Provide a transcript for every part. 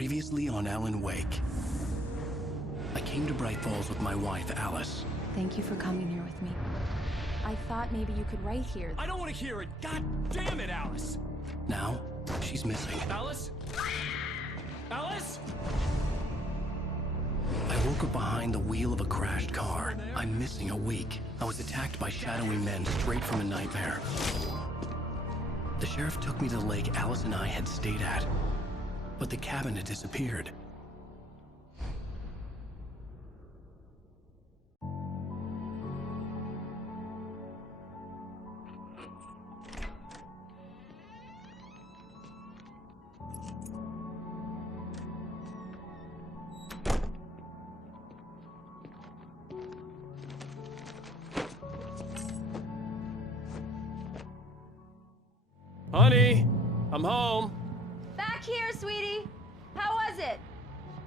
Previously on Alan Wake. I came to Bright Falls with my wife, Alice. Thank you for coming here with me. I thought maybe you could write here. I don't want to hear it! God damn it, Alice! Now, she's missing. Alice? Alice? I woke up behind the wheel of a crashed car. I'm missing a week. I was attacked by shadowy men straight from a nightmare. The sheriff took me to the lake Alice and I had stayed at, but the cabin had disappeared. Honey, I'm home. Back here, sweetie. How was it?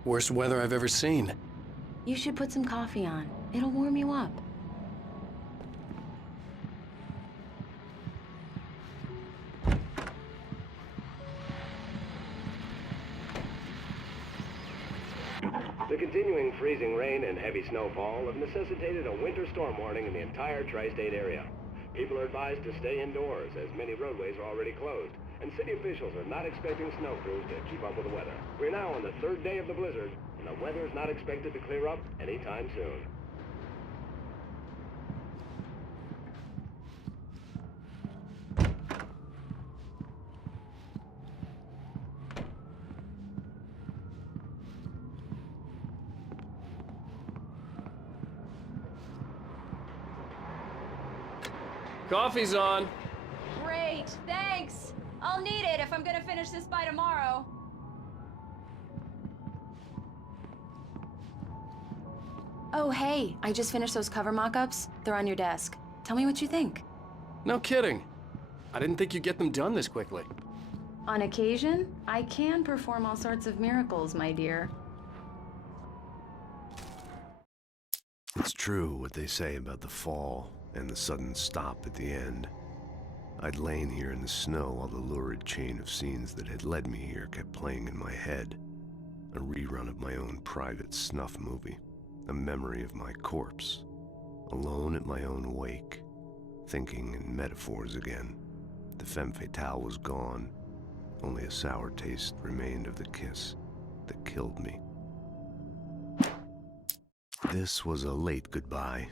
Worst weather I've ever seen. You should put some coffee on. It'll warm you up. The continuing freezing rain and heavy snowfall have necessitated a winter storm warning in the entire tri-state area. People are advised to stay indoors, as many roadways are already closed, and city officials are not expecting snow crews to keep up with the weather. We're now on the third day of the blizzard, and the weather is not expected to clear up anytime soon. Coffee's on. Great, thanks. I'll need it if I'm gonna finish this by tomorrow. Oh, hey, I just finished those cover mock-ups. They're on your desk. Tell me what you think. No kidding. I didn't think you'd get them done this quickly. On occasion, I can perform all sorts of miracles, my dear. It's true what they say about the fall and the sudden stop at the end. I'd lain here in the snow while the lurid chain of scenes that had led me here kept playing in my head. A rerun of my own private snuff movie. A memory of my corpse. Alone at my own wake. Thinking in metaphors again. The femme fatale was gone. Only a sour taste remained of the kiss that killed me. This was a late goodbye.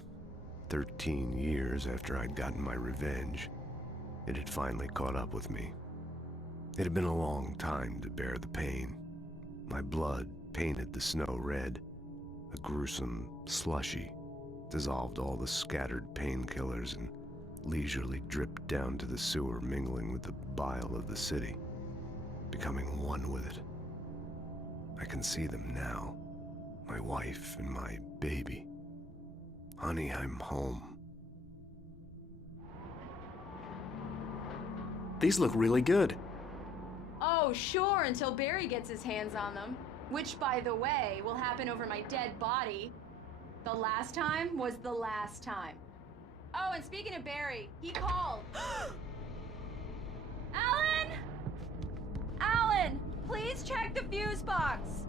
13 years after I'd gotten my revenge, it had finally caught up with me. It had been a long time to bear the pain. My blood painted the snow red. A gruesome slushy dissolved all the scattered painkillers and leisurely dripped down to the sewer, mingling with the bile of the city, becoming one with it. I can see them now, my wife and my baby. Honey, I'm home. These look really good. Oh, sure, until Barry gets his hands on them. Which, by the way, will happen over my dead body. The last time was the last time. Oh, and speaking of Barry, he called. Alan! Alan, please check the fuse box.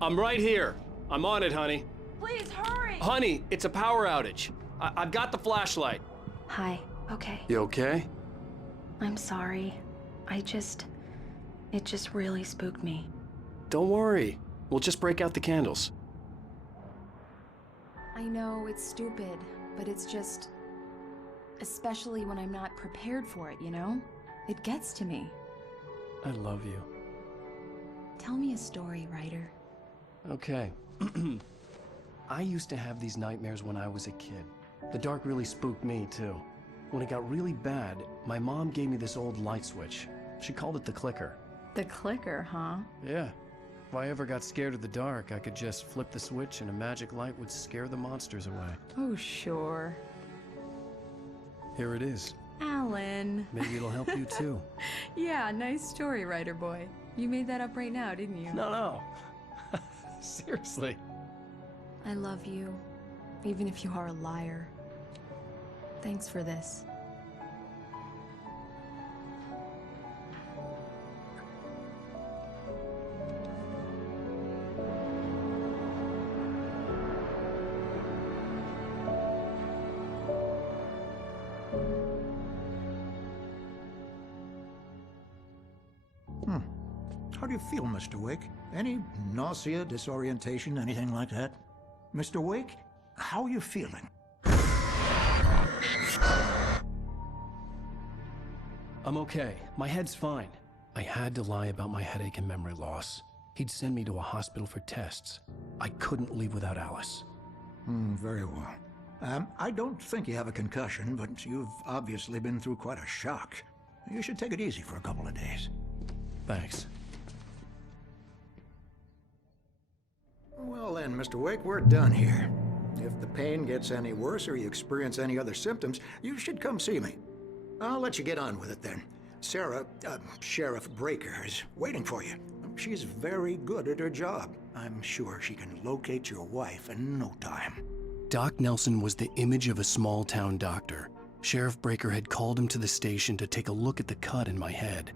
I'm right here. I'm on it, honey. Please hurry. Honey, it's a power outage. I've got the flashlight. Hi, okay. You okay? I'm sorry. It just really spooked me. Don't worry. We'll just break out the candles. I know it's stupid, but it's just... especially when I'm not prepared for it, you know? It gets to me. I love you. Tell me a story, writer. Okay. I used to have these nightmares when I was a kid. The dark really spooked me, too. When it got really bad, my mom gave me this old light switch. She called it the clicker. The clicker, huh? Yeah. If I ever got scared of the dark, I could just flip the switch and a magic light would scare the monsters away. Oh, sure. Here it is. Alan. Maybe it'll help you, too. Yeah, nice story, writer boy. You made that up right now, didn't you? No. Seriously. I love you, even if you are a liar. Thanks for this. How do you feel, Mr. Wake? Any nausea, disorientation, anything like that? Mr. Wake, how are you feeling? I'm okay. My head's fine. I had to lie about my headache and memory loss. He'd send me to a hospital for tests. I couldn't leave without Alice. Very well. I don't think you have a concussion, but you've obviously been through quite a shock. You should take it easy for a couple of days. Thanks. Well then, Mr. Wake, we're done here. If the pain gets any worse or you experience any other symptoms, you should come see me. I'll let you get on with it then. Sarah, Sheriff Breaker, is waiting for you. She's very good at her job. I'm sure she can locate your wife in no time. Doc Nelson was the image of a small-town doctor. Sheriff Breaker had called him to the station to take a look at the cut in my head.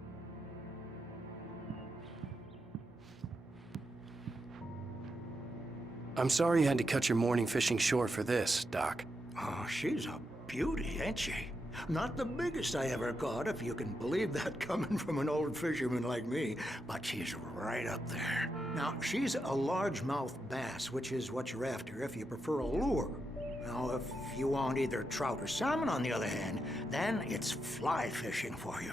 I'm sorry you had to cut your morning fishing short for this, Doc. Oh, she's a beauty, ain't she? Not the biggest I ever caught, if you can believe that coming from an old fisherman like me, but she's right up there. Now, she's a largemouth bass, which is what you're after if you prefer a lure. Now, if you want either trout or salmon, on the other hand, then it's fly fishing for you.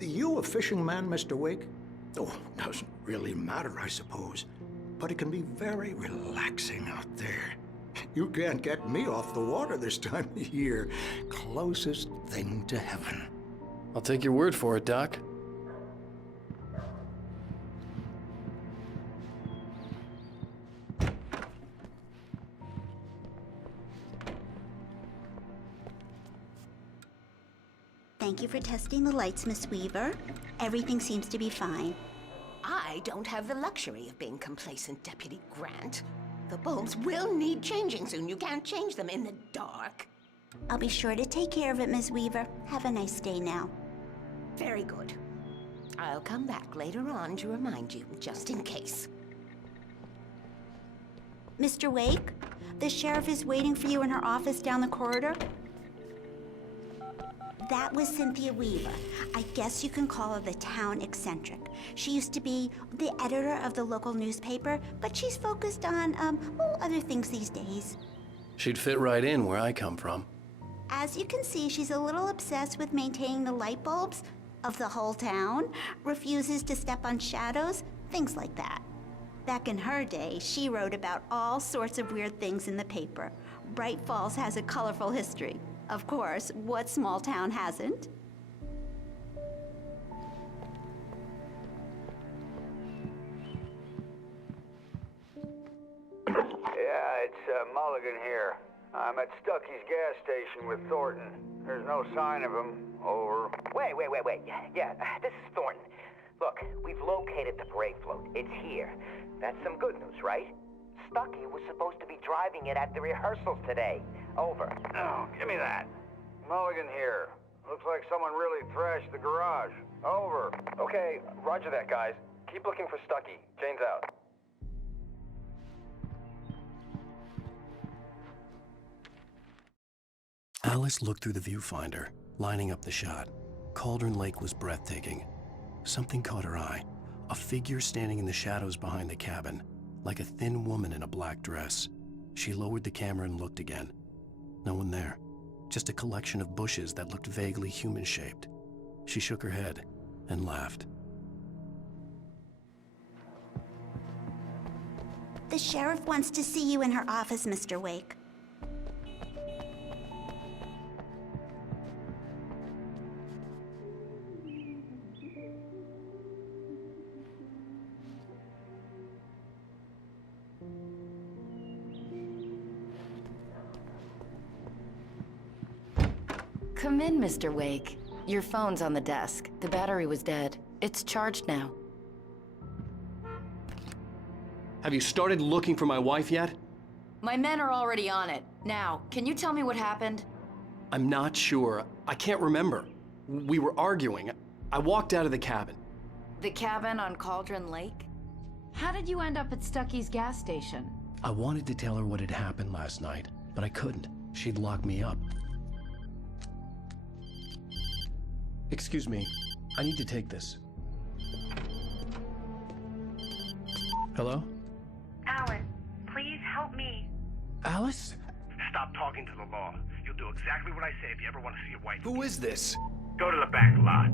You a fishing man, Mr. Wake? Oh, doesn't really matter, I suppose. But it can be very relaxing out there. You can't get me off the water this time of year. Closest thing to heaven. I'll take your word for it, Doc. Thank you for testing the lights, Miss Weaver. Everything seems to be fine. I don't have the luxury of being complacent, Deputy Grant. The bulbs will need changing soon. You can't change them in the dark. I'll be sure to take care of it, Miss Weaver. Have a nice day now. Very good. I'll come back later on to remind you, just in case. Mr. Wake, the sheriff is waiting for you in her office down the corridor. That was Cynthia Weaver. I guess you can call her the town eccentric. She used to be the editor of the local newspaper, but she's focused on, other things these days. She'd fit right in where I come from. As you can see, she's a little obsessed with maintaining the light bulbs of the whole town, refuses to step on shadows, things like that. Back in her day, she wrote about all sorts of weird things in the paper. Bright Falls has a colorful history. Of course, what small town hasn't? Yeah, it's Mulligan here. I'm at Stucky's gas station with Thornton. There's no sign of him. Over. Wait. Yeah, this is Thornton. Look, we've located the parade float. It's here. That's some good news, right? Stucky was supposed to be driving it at the rehearsals today. Over. Oh, give me that. Mulligan here. Looks like someone really thrashed the garage. Over. Okay, roger that, guys. Keep looking for Stucky. Jane's out. Alice looked through the viewfinder, lining up the shot. Cauldron Lake was breathtaking. Something caught her eye. A figure standing in the shadows behind the cabin, like a thin woman in a black dress. She lowered the camera and looked again. No one there. Just a collection of bushes that looked vaguely human-shaped. She shook her head and laughed. The sheriff wants to see you in her office, Mr. Wake. Come in, Mr. Wake. Your phone's on the desk. The battery was dead. It's charged now. Have you started looking for my wife yet? My men are already on it. Now, can you tell me what happened? I'm not sure. I can't remember. We were arguing. I walked out of the cabin. The cabin on Cauldron Lake? How did you end up at Stucky's gas station? I wanted to tell her what had happened last night, but I couldn't. She'd lock me up. Excuse me, I need to take this. Hello? Alice, please help me. Alice? Stop talking to the law. You'll do exactly what I say if you ever want to see your wife. Who is this? Go to the back lot.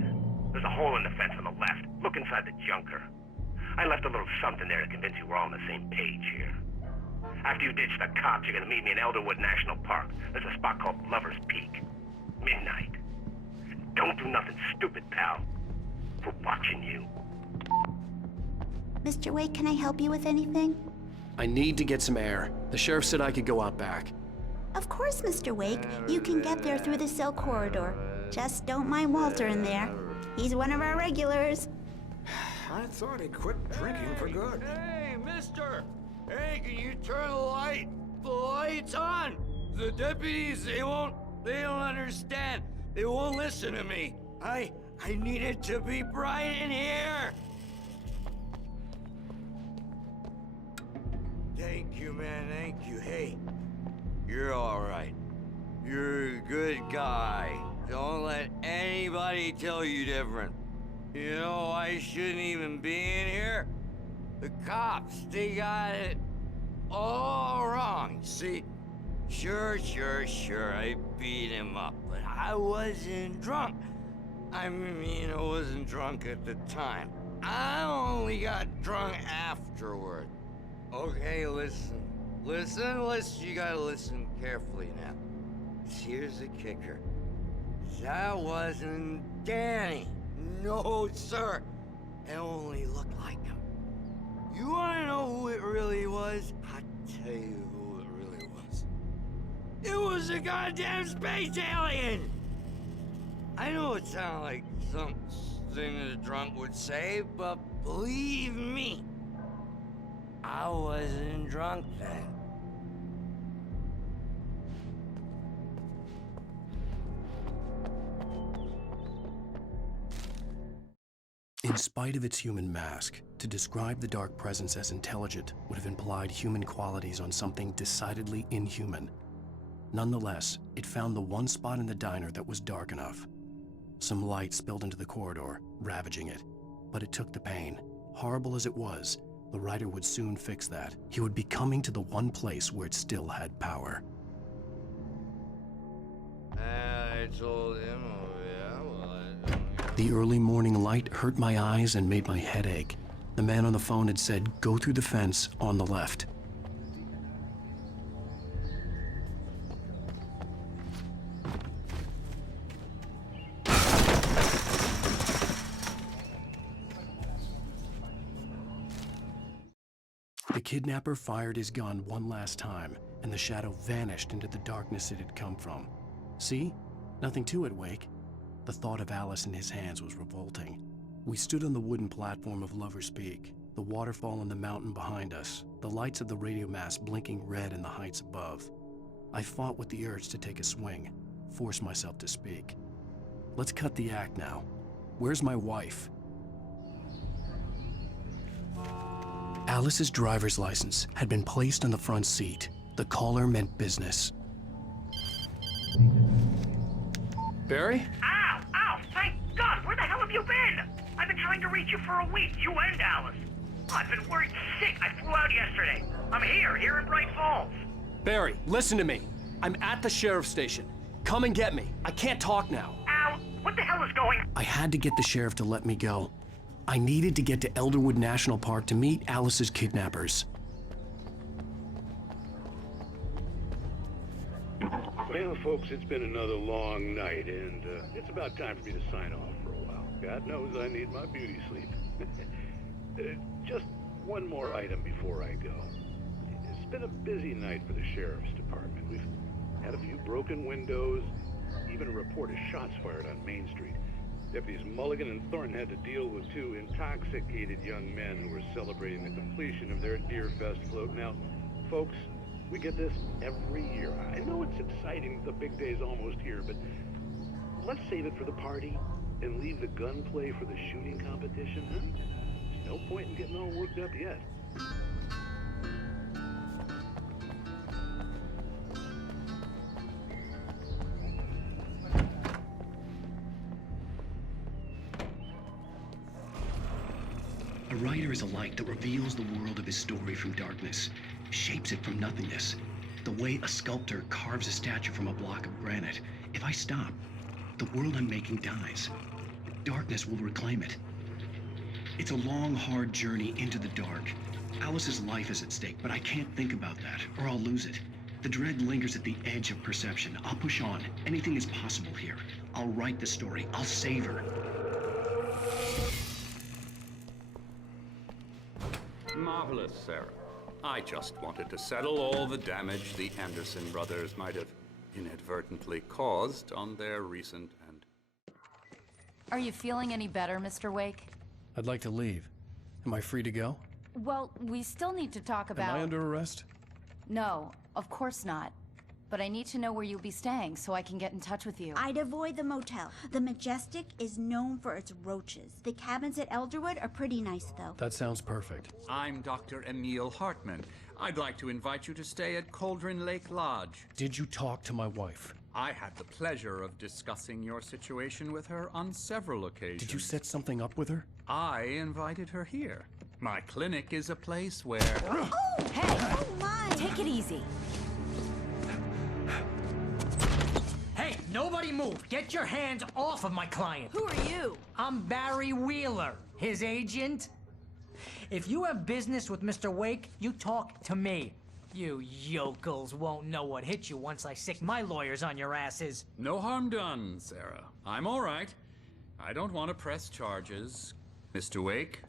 There's a hole in the fence on the left. Look inside the junker. I left a little something there to convince you we're all on the same page here. After you ditch the cops, you're gonna meet me in Elderwood National Park. There's a spot called Lover's Peak. Midnight. Don't do nothing stupid, pal. We're watching you. Mr. Wake, can I help you with anything? I need to get some air. The sheriff said I could go out back. Of course, Mr. Wake. You can get there through the cell corridor. Just don't mind Walter in there. He's one of our regulars. I thought he quit drinking for good. Hey, mister! Hey, can you turn the light? The light's on! The deputies, they don't understand. They won't listen to me. I need it to be bright in here! Thank you, man, thank you. Hey, you're all right. You're a good guy. Don't let anybody tell you different. You know, I shouldn't even be in here. The cops, they got it all wrong. See, sure, I beat him up, but I wasn't drunk. I mean, I wasn't drunk at the time. I only got drunk afterward. Okay, listen, you gotta listen carefully now. Here's the kicker. That wasn't Danny. No, sir. It only looked like him. You wanna know who it really was? I'll tell you who it really was. It was a goddamn space alien! I know it sounds like something a drunk would say, but believe me, I wasn't drunk then. In spite of its human mask, to describe the dark presence as intelligent would have implied human qualities on something decidedly inhuman. Nonetheless, it found the one spot in the diner that was dark enough. Some light spilled into the corridor, ravaging it. But it took the pain. Horrible as it was, the writer would soon fix that. He would be coming to the one place where it still had power. I told him, The early morning light hurt my eyes and made my head ache. The man on the phone had said, go through the fence on the left. The kidnapper fired his gun one last time, and the shadow vanished into the darkness it had come from. See? Nothing to it, Wake. The thought of Alice in his hands was revolting. We stood on the wooden platform of Lover's Peak, the waterfall in the mountain behind us, the lights of the radio mast blinking red in the heights above. I fought with the urge to take a swing, force myself to speak. Let's cut the act now. Where's my wife? Alice's driver's license had been placed on the front seat. The caller meant business. Barry? Ow! Thank God! Where the hell have you been? I've been trying to reach you for a week, you and Alice. I've been worried sick. I flew out yesterday. I'm here in Bright Falls. Barry, listen to me. I'm at the sheriff's station. Come and get me. I can't talk now. Al, what the hell is going on? I had to get the sheriff to let me go. I needed to get to Elderwood National Park to meet Alice's kidnappers. Well, folks, it's been another long night, and it's about time for me to sign off for a while. God knows I need my beauty sleep. Just one more item before I go. It's been a busy night for the sheriff's department. We've had a few broken windows, even a report of shots fired on Main Street. Deputies Mulligan and Thornton had to deal with two intoxicated young men who were celebrating the completion of their Deer Fest float. Now, folks, we get this every year. I know it's exciting, the big day's almost here, but let's save it for the party and leave the gunplay for the shooting competition, huh? There's no point in getting all worked up yet. writer is a light that reveals the world of his story from darkness, shapes it from nothingness. The way a sculptor carves a statue from a block of granite. If I stop, the world I'm making dies. Darkness will reclaim it. It's a long, hard journey into the dark. Alice's life is at stake, but I can't think about that, or I'll lose it. The dread lingers at the edge of perception. I'll push on. Anything is possible here. I'll write the story. I'll save her. Marvelous, Sarah. I just wanted to settle all the damage the Anderson brothers might have inadvertently caused on their recent and... Are you feeling any better, Mr. Wake? I'd like to leave. Am I free to go? Well, we still need to talk about... Am I under arrest? No, of course not. But I need to know where you'll be staying so I can get in touch with you. I'd avoid the motel. The Majestic is known for its roaches. The cabins at Elderwood are pretty nice, though. That sounds perfect. I'm Dr. Emil Hartman. I'd like to invite you to stay at Cauldron Lake Lodge. Did you talk to my wife? I had the pleasure of discussing your situation with her on several occasions. Did you set something up with her? I invited her here. My clinic is a place where... Oh! Hey! Oh, my! Take it easy. Hey, nobody move! Get your hands off of my client! Who are you? I'm Barry Wheeler, his agent. If you have business with Mr. Wake, you talk to me. You yokels won't know what hit you once I sick my lawyers on your asses. No harm done, Sarah. I'm all right. I don't want to press charges. Mr. Wake,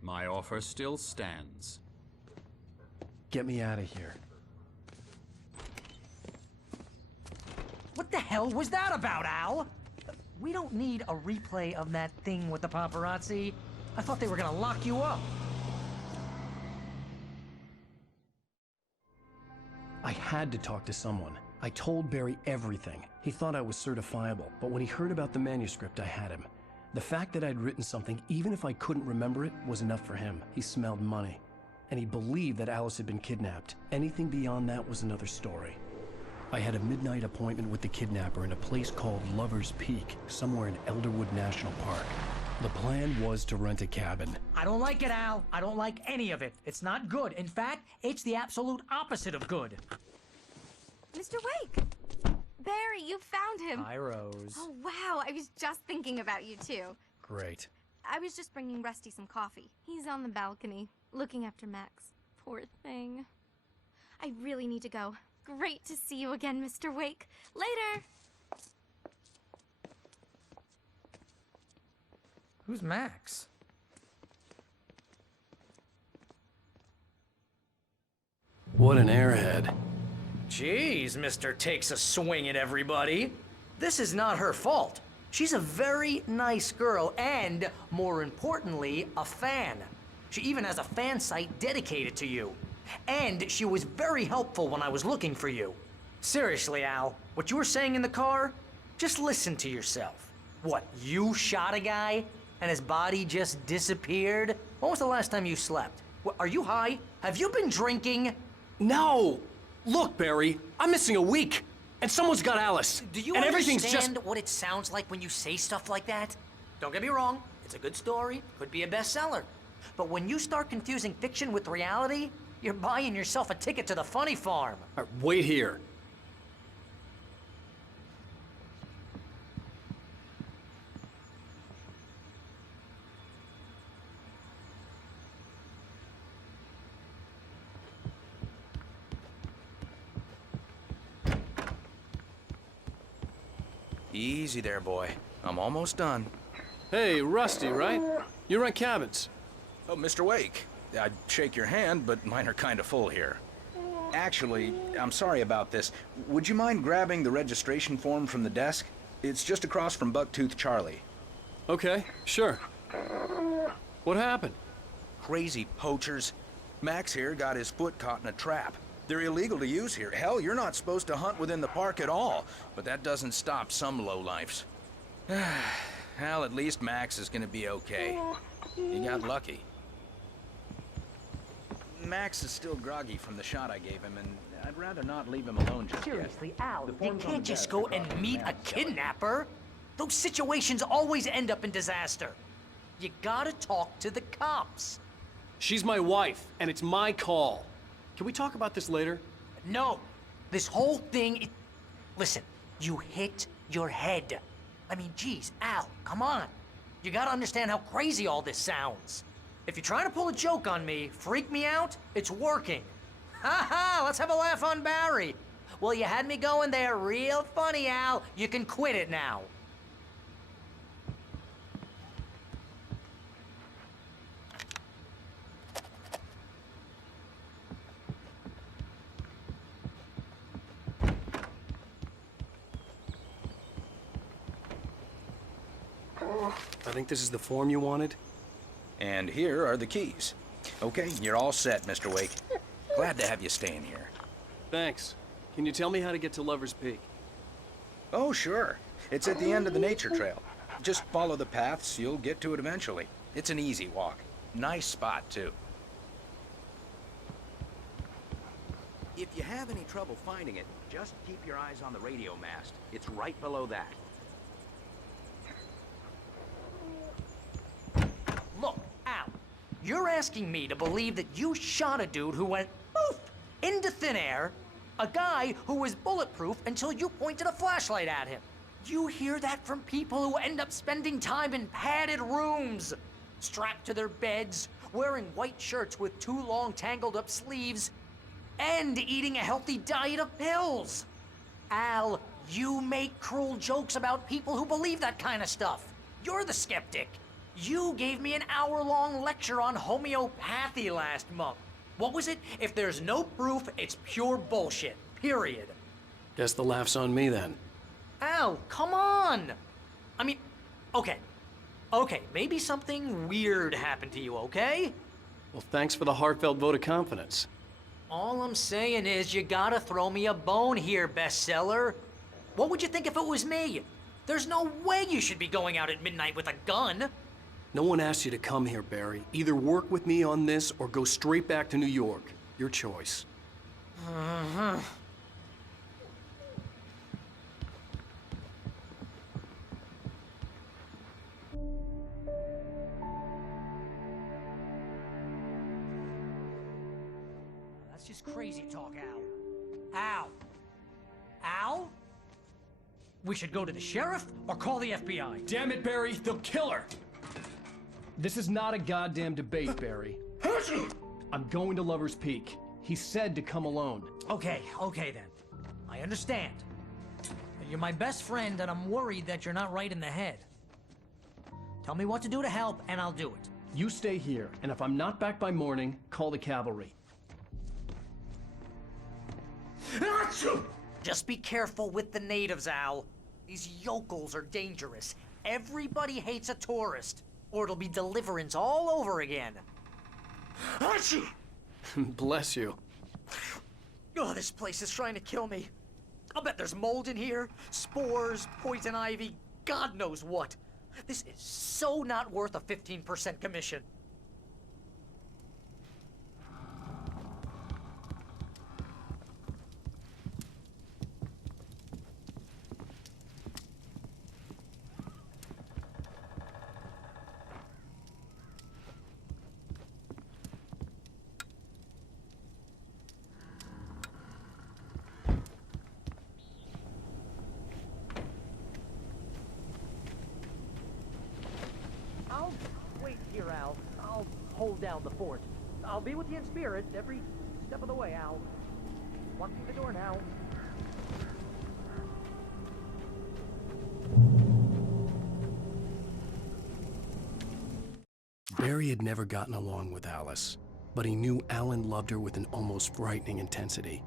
my offer still stands. Get me out of here. What the hell was that about, Al? We don't need a replay of that thing with the paparazzi. I thought they were gonna lock you up. I had to talk to someone. I told Barry everything. He thought I was certifiable, but when he heard about the manuscript, I had him. The fact that I'd written something, even if I couldn't remember it, was enough for him. He smelled money. And he believed that Alice had been kidnapped. Anything beyond that was another story. I had a midnight appointment with the kidnapper in a place called Lover's Peak, somewhere in Elderwood National Park. The plan was to rent a cabin. I don't like it, Al. I don't like any of it. It's not good. In fact, it's the absolute opposite of good. Mr. Wake! Barry, you found him! Hi, Rose. Oh, wow. I was just thinking about you, too. Great. I was just bringing Rusty some coffee. He's on the balcony, looking after Max. Poor thing. I really need to go. Great to see you again, Mr. Wake. Later! Who's Max? What an airhead. Jeez, Mr. Takes a swing at everybody. This is not her fault. She's a very nice girl and, more importantly, a fan. She even has a fan site dedicated to you. And she was very helpful when I was looking for you. Seriously, Al, what you were saying in the car? Just listen to yourself. What, you shot a guy and his body just disappeared? When was the last time you slept? What, are you high? Have you been drinking? No! Look, Barry, I'm missing a week. And someone's got Alice. Do you and everything's understand just... what it sounds like when you say stuff like that? Don't get me wrong, it's a good story, could be a bestseller. But when you start confusing fiction with reality, you're buying yourself a ticket to the funny farm. All right, wait here. Easy there, boy. I'm almost done. Hey, Rusty, right? You rent cabins. Oh, Mr. Wake. I'd shake your hand, but mine are kind of full here. Actually, I'm sorry about this. Would you mind grabbing the registration form from the desk? It's just across from Bucktooth Charlie. Okay, sure. What happened? Crazy poachers. Max here got his foot caught in a trap. They're illegal to use here. Hell, you're not supposed to hunt within the park at all. But that doesn't stop some lowlifes. Well, at least Max is gonna be okay. He got lucky. Max is still groggy from the shot I gave him, and I'd rather not leave him alone just yet. Seriously, Al, you can't just go and meet a kidnapper. Those situations always end up in disaster. You gotta talk to the cops. She's my wife, and it's my call. Can we talk about this later? No. This whole thing... Listen, you hit your head. I mean, geez, Al, come on. You gotta understand how crazy all this sounds. If you're trying to pull a joke on me, freak me out, it's working. Ha ha, let's have a laugh on Barry. Well, you had me going there real funny, Al. You can quit it now. I think this is the form you wanted. And here are the keys. Okay, you're all set, Mr. Wake. Glad to have you staying here. Thanks. Can you tell me how to get to Lover's Peak? Oh, sure. It's at the end of the nature trail. Just follow the paths, you'll get to it eventually. It's an easy walk. Nice spot, too. If you have any trouble finding it, just keep your eyes on the radio mast. It's right below that. Look, Al, you're asking me to believe that you shot a dude who went poof into thin air, a guy who was bulletproof until you pointed a flashlight at him. You hear that from people who end up spending time in padded rooms, strapped to their beds, wearing white shirts with too long tangled up sleeves, and eating a healthy diet of pills. Al, you make cruel jokes about people who believe that kind of stuff. You're the skeptic. You gave me an hour-long lecture on homeopathy last month. What was it? If there's no proof, it's pure bullshit. Period. Guess the laugh's on me then. Al, come on! I mean, okay. Okay, maybe something weird happened to you, okay? Well, thanks for the heartfelt vote of confidence. All I'm saying is you gotta throw me a bone here, bestseller. What would you think if it was me? There's no way you should be going out at midnight with a gun. No one asked you to come here, Barry. Either work with me on this or go straight back to New York. Your choice. That's just crazy talk, Al. Al? Al? We should go to the sheriff or call the FBI. Damn it, Barry, they'll kill her! This is not a goddamn debate, Barry. I'm going to Lover's Peak. He said to come alone. Okay then. I understand. You're my best friend and I'm worried that you're not right in the head. Tell me what to do to help and I'll do it. You stay here, and if I'm not back by morning, call the cavalry. Just be careful with the natives, Al. These yokels are dangerous. Everybody hates a tourist, or it'll be Deliverance all over again. Bless you. Oh, this place is trying to kill me. I'll bet there's mold in here, spores, poison ivy, God knows what. This is so not worth a 15% commission. I'll wait here, Al. I'll hold down the fort. I'll be with you in spirit every step of the way, Al. Walk through the door now. Barry had never gotten along with Alice, but he knew Alan loved her with an almost frightening intensity.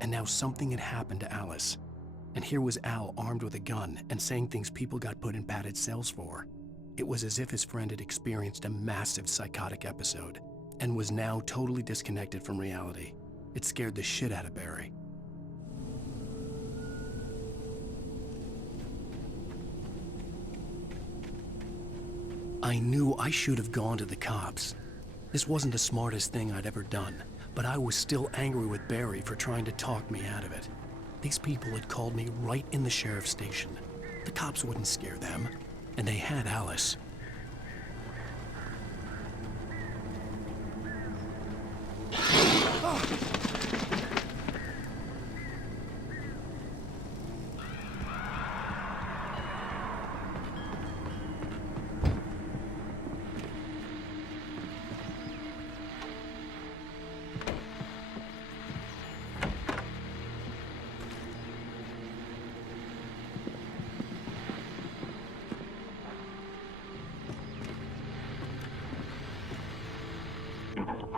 And now something had happened to Alice. And here was Al armed with a gun and saying things people got put in padded cells for. It was as if his friend had experienced a massive psychotic episode and was now totally disconnected from reality. It scared the shit out of Barry. I knew I should have gone to the cops. This wasn't the smartest thing I'd ever done, but I was still angry with Barry for trying to talk me out of it. These people had called me right in the sheriff's station. The cops wouldn't scare them, and they had Alice.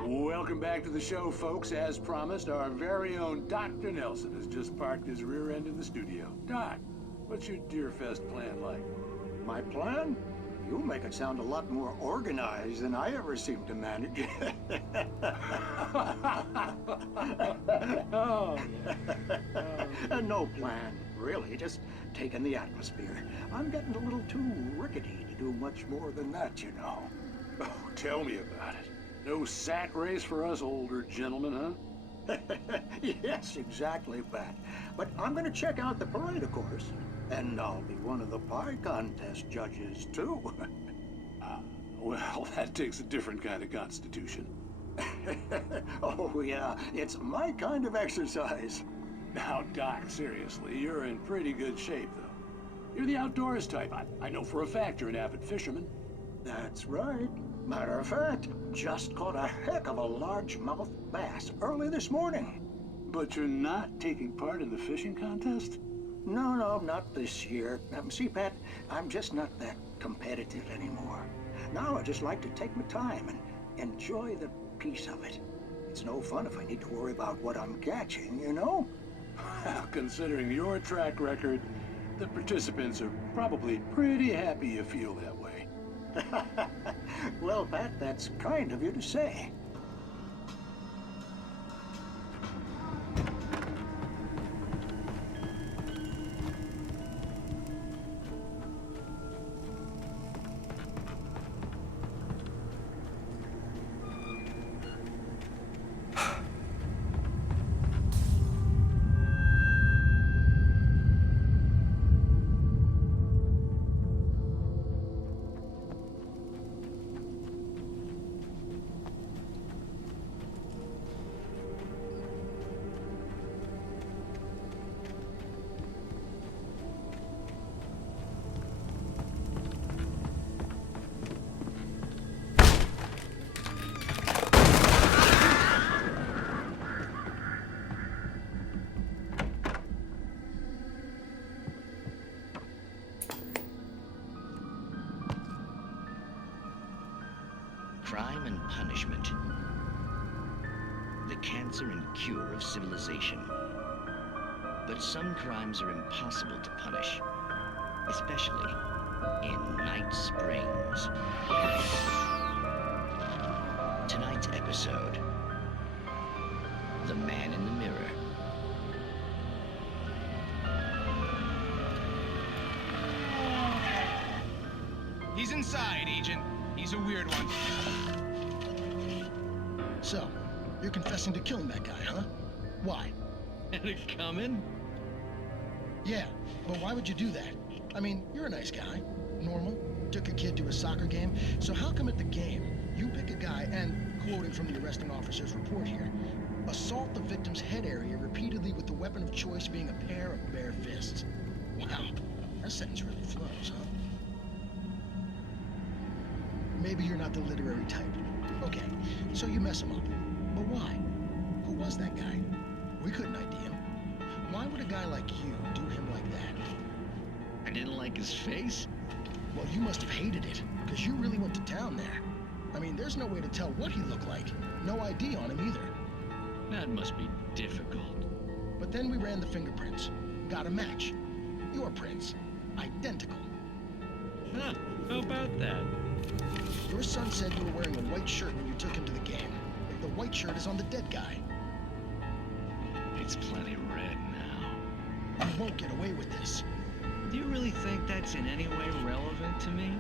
Welcome back to the show, folks. As promised, our very own Dr. Nelson has just parked his rear end in the studio. Doc, what's your Deerfest plan like? My plan? You make it sound a lot more organized than I ever seem to manage. No plan, really. Just taking the atmosphere. I'm getting a little too rickety to do much more than that, you know. Oh, tell me about it. No sack race for us older gentlemen, huh? Yes, exactly, Pat. But I'm gonna check out the parade, of course. And I'll be one of the pie contest judges, too. Well, that takes a different kind of constitution. Oh, yeah. It's my kind of exercise. Now, Doc, seriously, you're in pretty good shape, though. You're the outdoors type. I know for a fact you're an avid fisherman. That's right. Matter of fact, just caught a heck of a largemouth bass early this morning. But you're not taking part in the fishing contest? No, not this year. See, Pat, I'm just not that competitive anymore. Now I just like to take my time and enjoy the peace of it. It's no fun if I need to worry about what I'm catching, you know? Well, considering your track record, the participants are probably pretty happy you feel that way. Well, Pat, that's kind of you to say. Crime and punishment. The cancer and cure of civilization. But some crimes are impossible to punish, especially in Night Springs. Tonight's episode, The Man in the Mirror. He's inside, Agent. He's a weird one. So, you're confessing to killing that guy, huh? Why? Had it coming? Yeah, but why would you do that? I mean, you're a nice guy. Normal. Took a kid to a soccer game. So how come at the game, you pick a guy and, quoting from the arresting officer's report here, assault the victim's head area repeatedly with the weapon of choice being a pair of bare fists? Wow, that sentence really flows, huh? Maybe you're not the literary type. Okay, so you mess him up. But why? Who was that guy? We couldn't ID him. Why would a guy like you do him like that? I didn't like his face? Well, you must have hated it, because you really went to town there. I mean, there's no way to tell what he looked like. No ID on him either. That must be difficult. But then we ran the fingerprints. Got a match. Your prints. Identical. Huh, how about that? Your son said you were wearing a white shirt when you took him to the game. The white shirt is on the dead guy. It's plenty red now. You won't get away with this. Do you really think that's in any way relevant to me?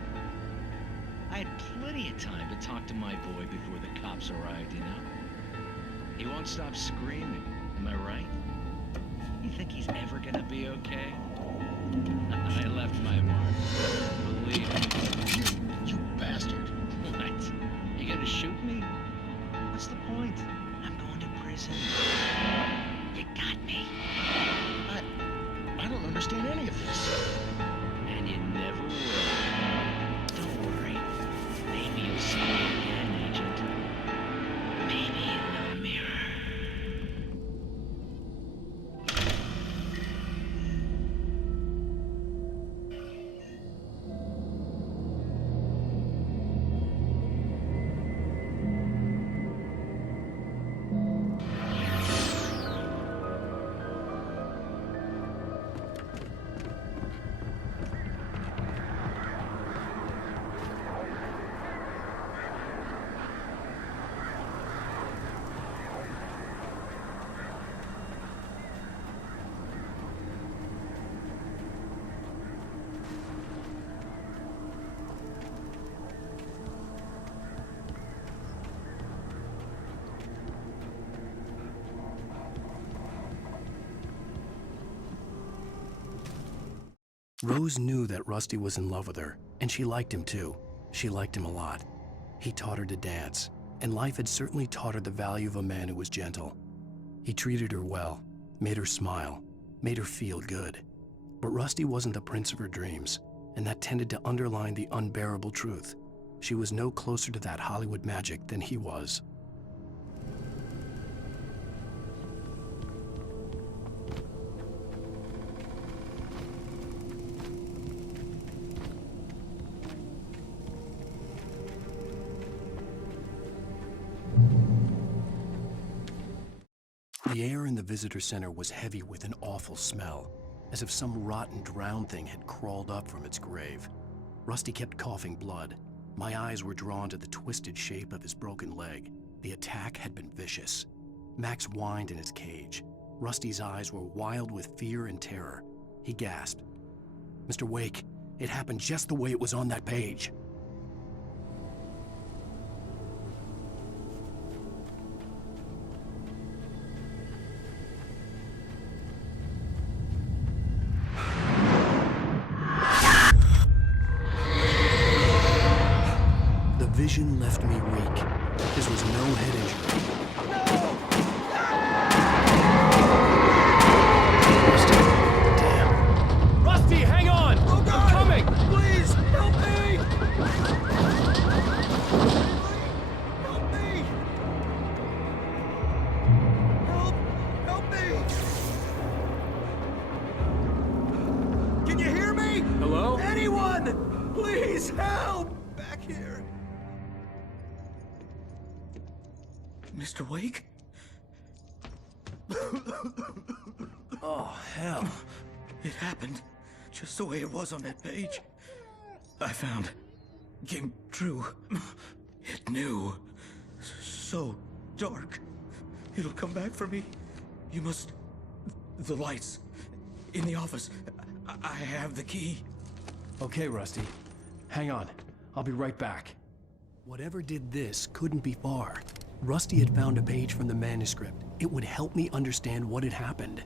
I had plenty of time to talk to my boy before the cops arrived, you know? He won't stop screaming, am I right? You think he's ever gonna be okay? I left my mark. Believe me. You bastard. What? You gonna shoot me? What's the point? I'm going to prison. Rose knew that Rusty was in love with her, and she liked him too. She liked him a lot. He taught her to dance, and life had certainly taught her the value of a man who was gentle. He treated her well, made her smile, made her feel good. But Rusty wasn't the prince of her dreams, and that tended to underline the unbearable truth. She was no closer to that Hollywood magic than he was. The air in the visitor center was heavy with an awful smell, as if some rotten drowned thing had crawled up from its grave. Rusty kept coughing blood. My eyes were drawn to the twisted shape of his broken leg. The attack had been vicious. Max whined in his cage. Rusty's eyes were wild with fear and terror. He gasped. "Mr. Wake, it happened just the way it was on that page." Vision left me weak. This was no head injury. Rusty, damn. Rusty, hang on! Oh, God. I'm coming! Please, help me! Help me! Help me! Can you hear me? Hello? Anyone! Please, help! Back here. Mr. Wake? Oh, hell. It happened just the way it was on that page. I found. Came true. It knew. So dark. It'll come back for me. You must... The lights. In the office. I have the key. Okay, Rusty. Hang on. I'll be right back. Whatever did this couldn't be far. Rusty had found a page from the manuscript. It would help me understand what had happened.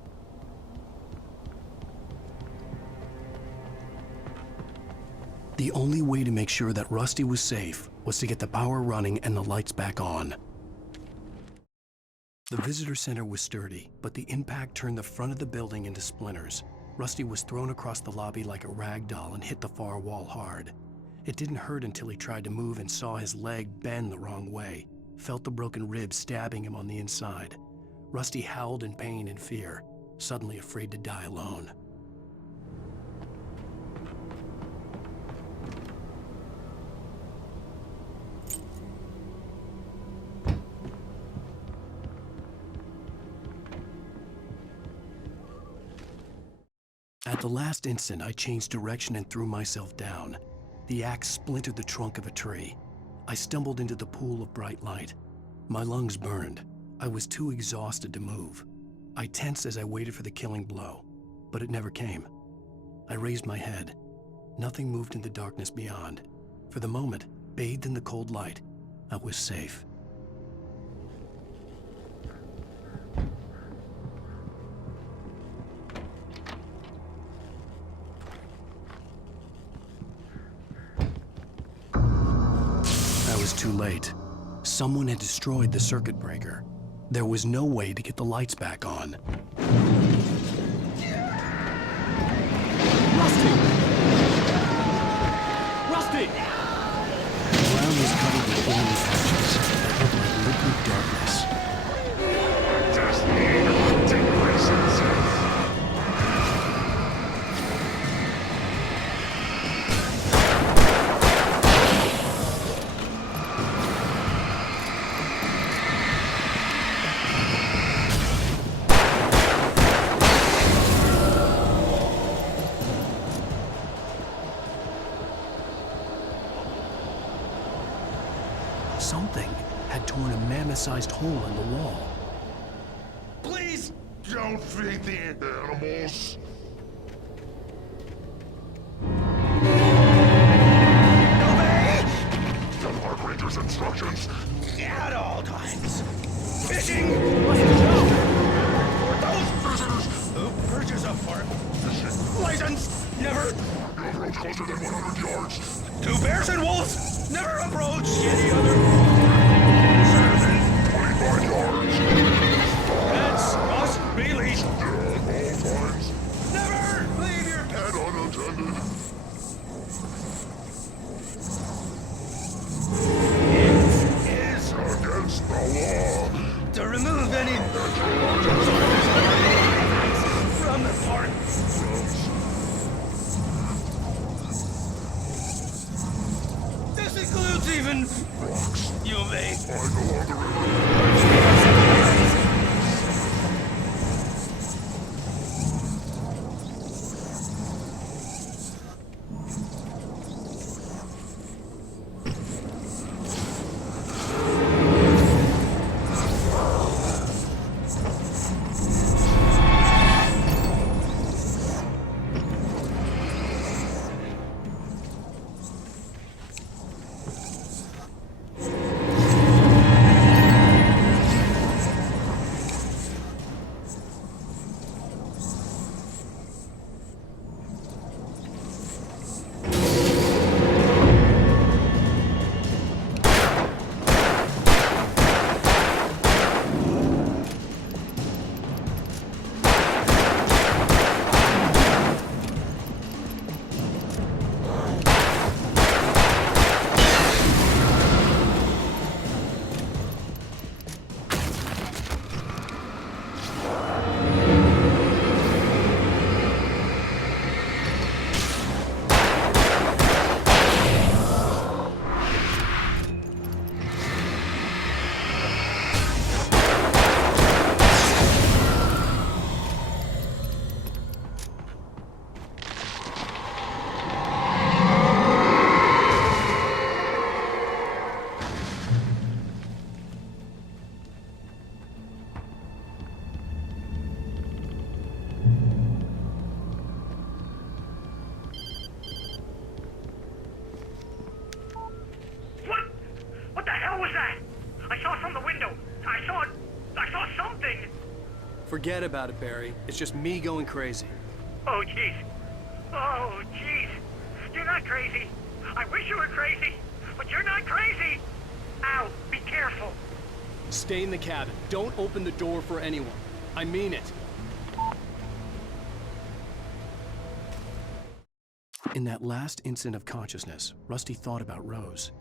The only way to make sure that Rusty was safe was to get the power running and the lights back on. The visitor center was sturdy, but the impact turned the front of the building into splinters. Rusty was thrown across the lobby like a rag doll and hit the far wall hard. It didn't hurt until he tried to move and saw his leg bend the wrong way. Felt the broken rib stabbing him on the inside. Rusty howled in pain and fear, suddenly afraid to die alone. At the last instant, I changed direction and threw myself down. The axe splintered the trunk of a tree. I stumbled into the pool of bright light. My lungs burned. I was too exhausted to move. I tensed as I waited for the killing blow, but it never came. I raised my head. Nothing moved in the darkness beyond. For the moment, bathed in the cold light, I was safe. I was too late. Someone had destroyed the circuit breaker. There was no way to get the lights back on. Rusty! Rusty! The ground was covered with oily patches that looked like liquid darkness. Something had torn a mammoth-sized hole in the wall. Please don't feed the animals. The Park Ranger's instructions. At all times. Fishing! Those visitors! Who purchase a farm? License! Never Bears and wolves never approach any other. 25 yards. That's us, Bailey. Dead all times. Never leave your Dead unattended. It is Against the law. to remove any from the park. This includes even you, May. I no longer What the hell was that? I saw it from the window. I saw something. Forget about it, Barry. It's just me going crazy. Oh, jeez. Oh, jeez. You're not crazy. I wish you were crazy, but you're not crazy. Ow, be careful. Stay in the cabin. Don't open the door for anyone. I mean it. In that last instant of consciousness, Rusty thought about Rose.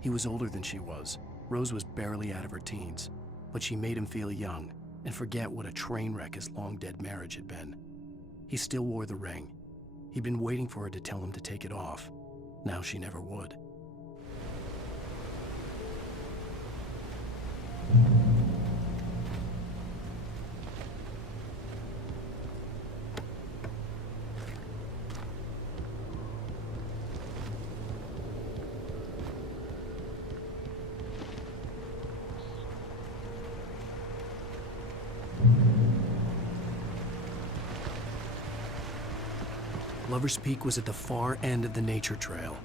He was older than she was. Rose was barely out of her teens, but she made him feel young and forget what a train wreck his long-dead marriage had been. He still wore the ring. He'd been waiting for her to tell him to take it off. Now she never would. Lover's Peak was at the far end of the nature trail.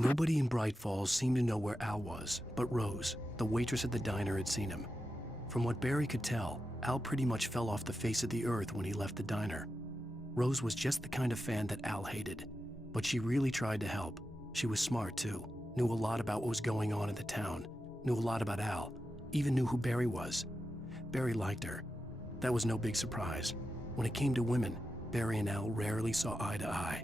Nobody in Bright Falls seemed to know where Al was, but Rose, the waitress at the diner, had seen him. From what Barry could tell, Al pretty much fell off the face of the earth when he left the diner. Rose was just the kind of fan that Al hated, but she really tried to help. She was smart too, knew a lot about what was going on in the town, knew a lot about Al, even knew who Barry was. Barry liked her. That was no big surprise. When it came to women, Barry and Al rarely saw eye to eye.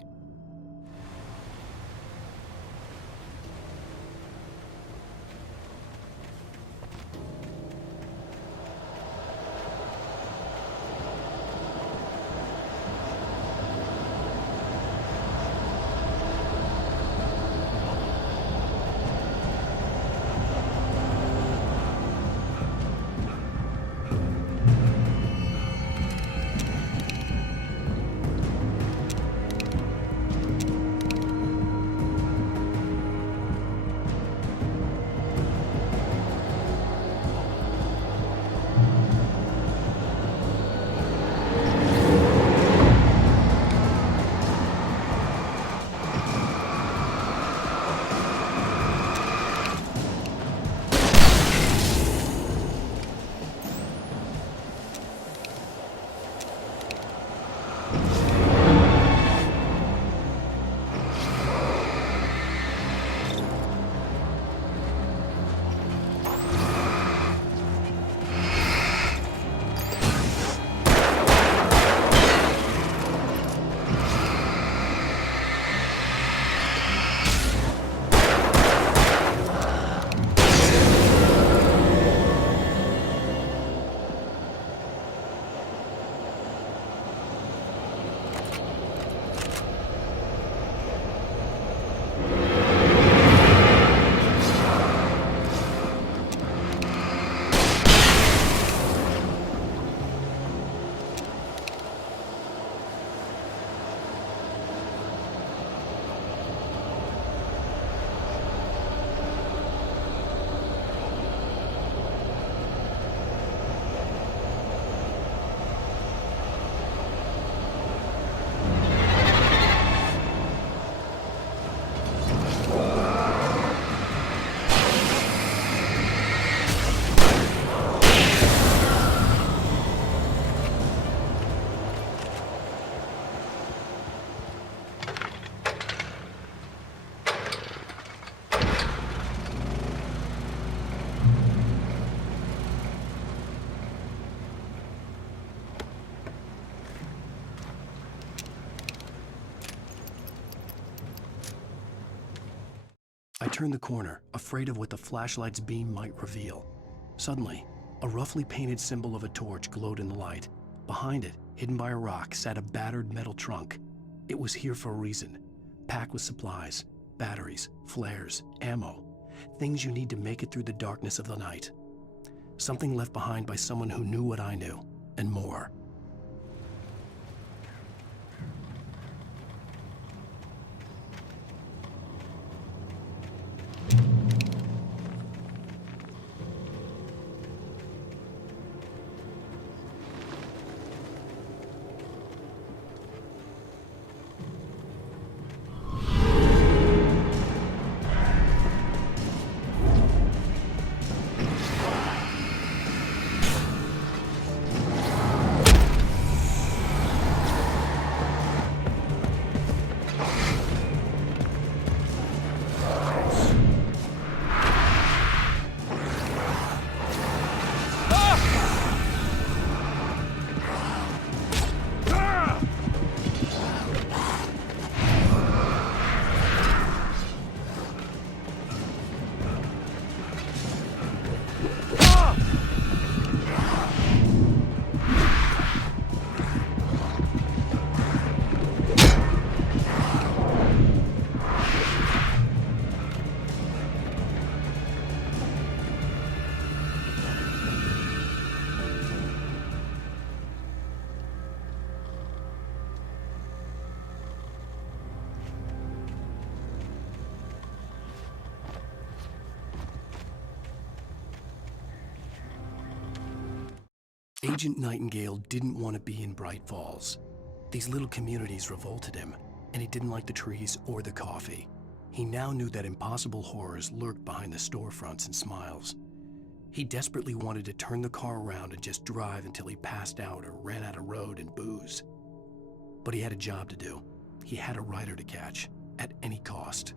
I turned the corner, afraid of what the flashlight's beam might reveal. Suddenly, a roughly painted symbol of a torch glowed in the light. Behind it, hidden by a rock, sat a battered metal trunk. It was here for a reason, packed with supplies, batteries, flares, ammo, things you need to make it through the darkness of the night. Something left behind by someone who knew what I knew, and more. Agent Nightingale didn't want to be in Bright Falls. These little communities revolted him, and he didn't like the trees or the coffee. He now knew that impossible horrors lurked behind the storefronts and smiles. He desperately wanted to turn the car around and just drive until he passed out or ran out of road and booze. But he had a job to do. He had a rider to catch, at any cost.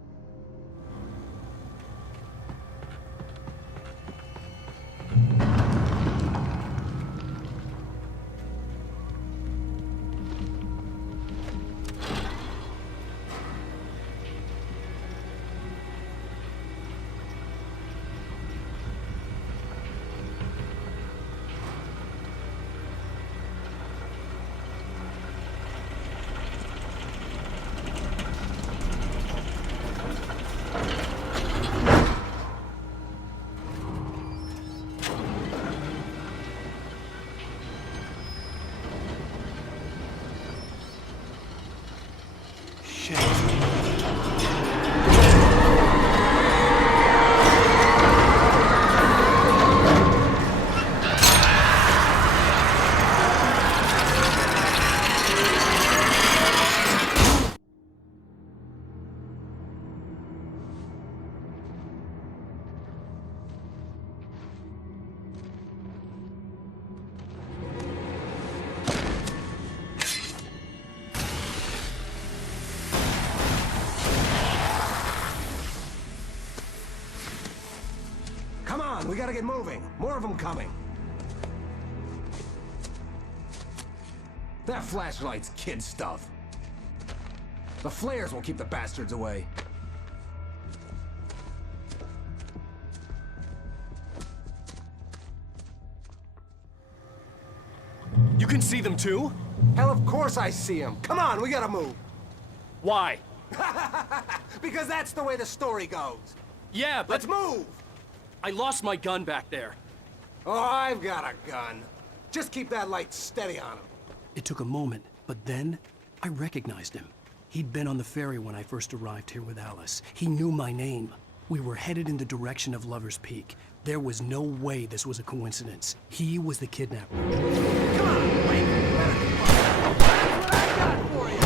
Come on, we gotta get moving. More of them coming. That flashlight's kid stuff. The flares will keep the bastards away. You can see them too? Hell, of course I see them. Come on, we gotta move. Why? Because that's the way the story goes. Yeah, but... Let's move! I lost my gun back there. Oh, I've got a gun. Just keep that light steady on him. It took a moment, but then I recognized him. He'd been on the ferry when I first arrived here with Alice. He knew my name. We were headed in the direction of Lover's Peak. There was no way this was a coincidence. He was the kidnapper. Come on, Wake! That's what I got for you!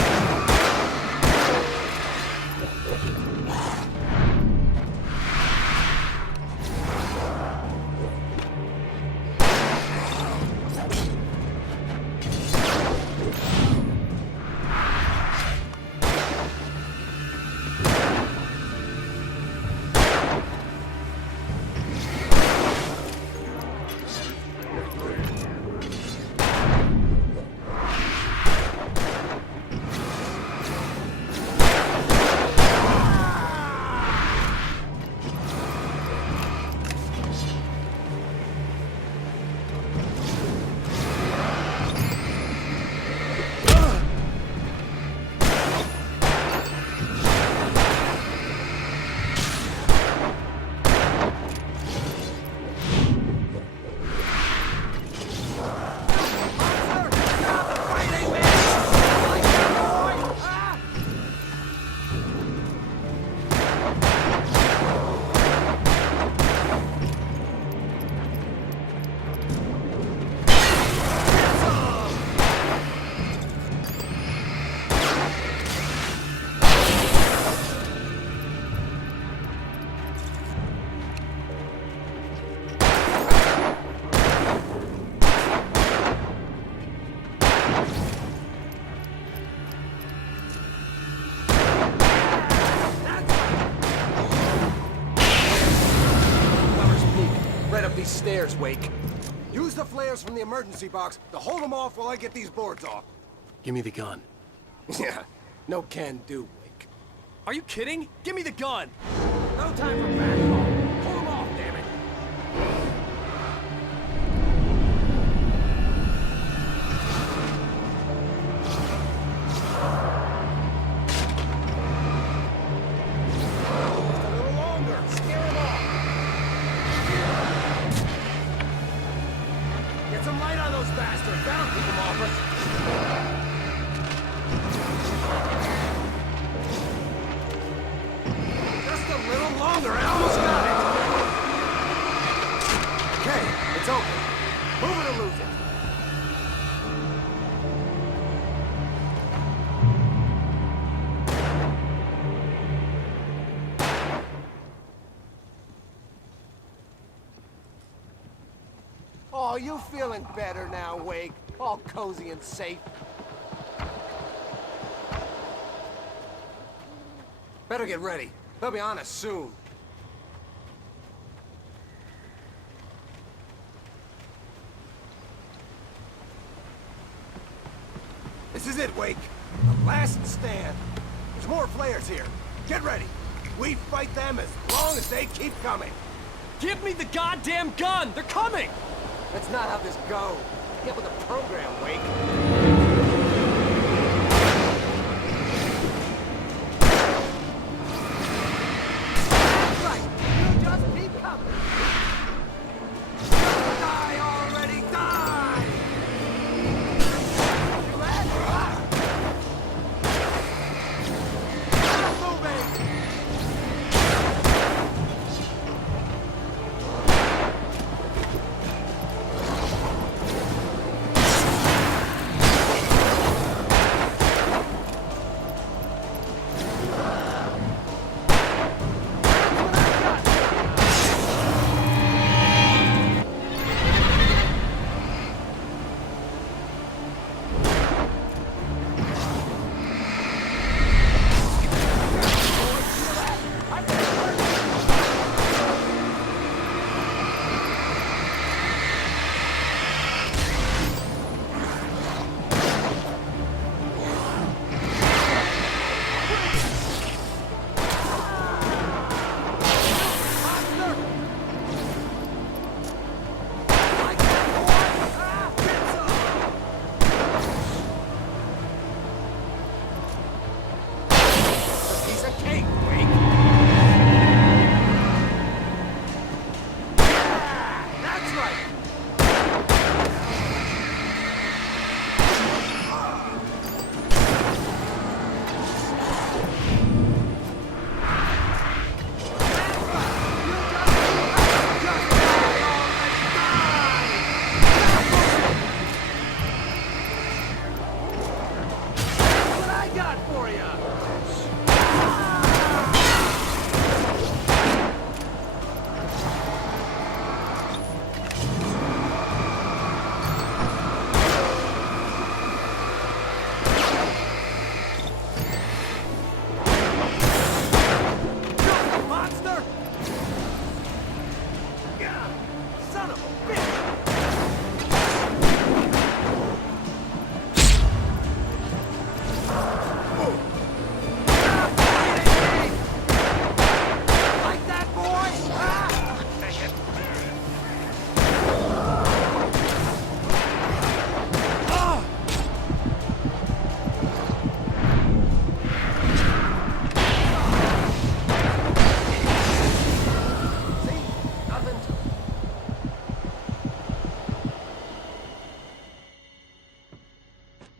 These stairs, Wake. Use the flares from the emergency box to hold them off while I get these boards off. Give me the gun. Yeah, no can do, Wake. Are you kidding? Give me the gun! No time for backbone. Pull them off, damn it! Just a little longer. Scare them off. Get some light on those bastards. That'll keep them off us. Just a little longer. I almost got it. Okay, it's open. Move it or lose it. Oh, you feeling better now, Wake? All cozy and safe. Better get ready. They'll be on us soon. This is it, Wake. The last stand. There's more flares here. Get ready. We fight them as long as they keep coming. Give me the goddamn gun! They're coming! That's not how this goes. Get with the program, Wake.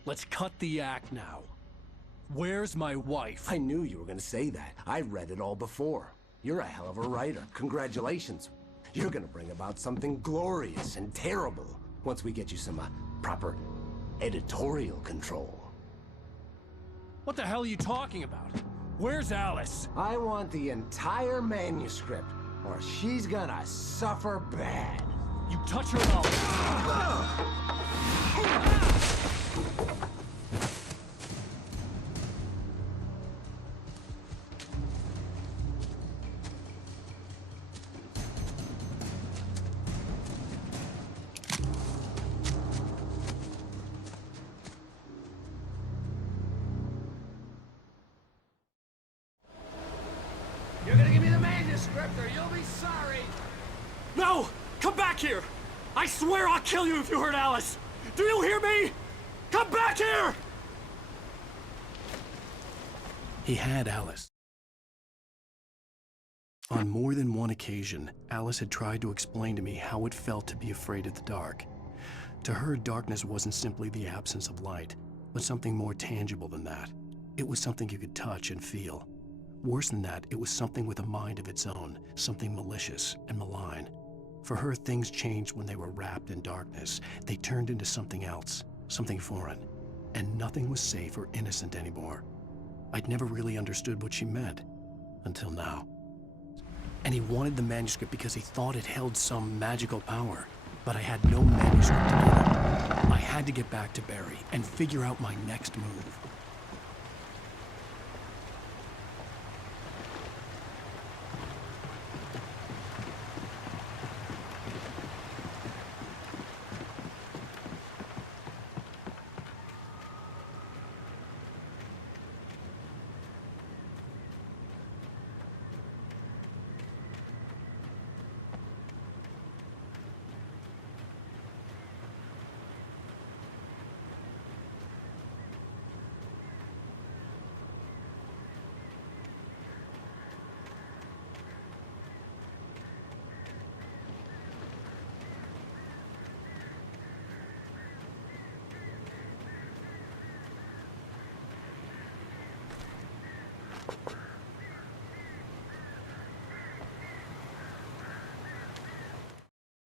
Let's cut the act now. Where's my wife? I knew you were gonna say that. I read it all before. You're a hell of a writer. Congratulations. You're gonna bring about something glorious and terrible once we get you some proper editorial control. What the hell are you talking about? Where's Alice? I want the entire manuscript, or she's gonna suffer bad. You touch her mouth. You're gonna give me the manuscript, or you'll be sorry. No! Come back here! I swear I'll kill you if you hurt Alice! Do you hear me? Come back here! He had Alice. On more than one occasion, Alice had tried to explain to me how it felt to be afraid of the dark. To her, darkness wasn't simply the absence of light, but something more tangible than that. It was something you could touch and feel. Worse than that, it was something with a mind of its own, something malicious and malign. For her, things changed when they were wrapped in darkness. They turned into something else, something foreign, and nothing was safe or innocent anymore. I'd never really understood what she meant, until now. And he wanted the manuscript because he thought it held some magical power. but I had no manuscript to give him. I had to get back to Barry and figure out my next move.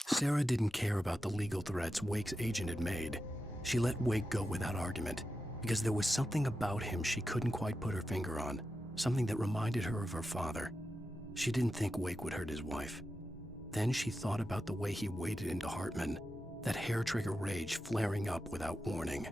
Sarah didn't care about the legal threats Wake's agent had made. She let Wake go without argument, because there was something about him she couldn't quite put her finger on, something that reminded her of her father. She didn't think Wake would hurt his wife. Then she thought about the way he waded into Hartman, that hair-trigger rage flaring up without warning.